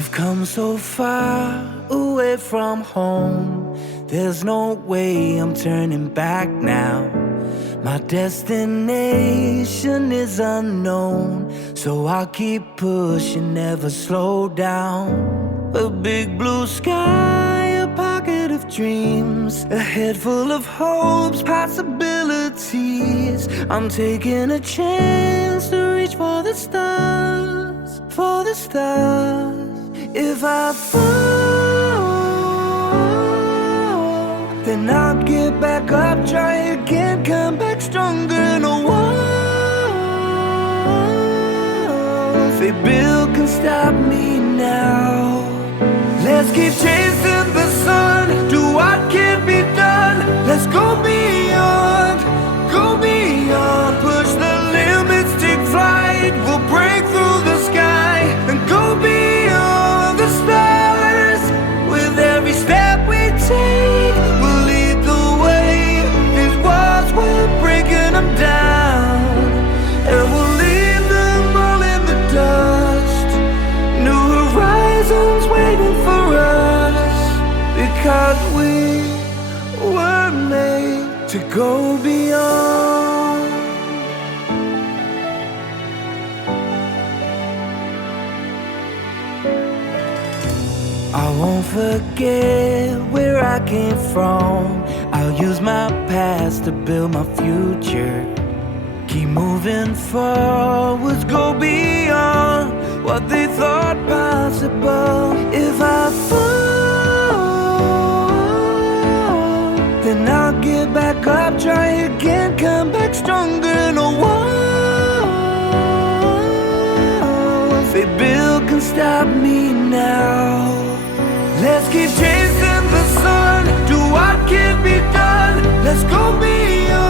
I've come so far away from home. There's no way I'm turning back now. My destination is unknown, so I'll keep pushing, never slow down. A big blue sky, a pocket of dreams, a head full of hopes, possibilities. I'm taking a chance to reach for the stars, for the stars. If I fall, then I'll get back up, try again, come back stronger. No walls they build can stop me now. Let's keep chasing the sun, do what can't be done. Let's go beyond, push the limits, take flight. We'll break through the sky and go beyond the stars. With every step we take, we'll lead the way. These walls, we're breaking them down, and we'll leave them all in the dust. New horizons waiting for us, because we were made to go beyond. I won't forget where I came from. I'll use my past to build my future. Keep moving forwards, go beyond what they thought possible. If I fall, then I'll get back up, try again, come back stronger. No walls they build can stop me now. Let's keep chasing the sun, do what can't be done. Let's go beyond.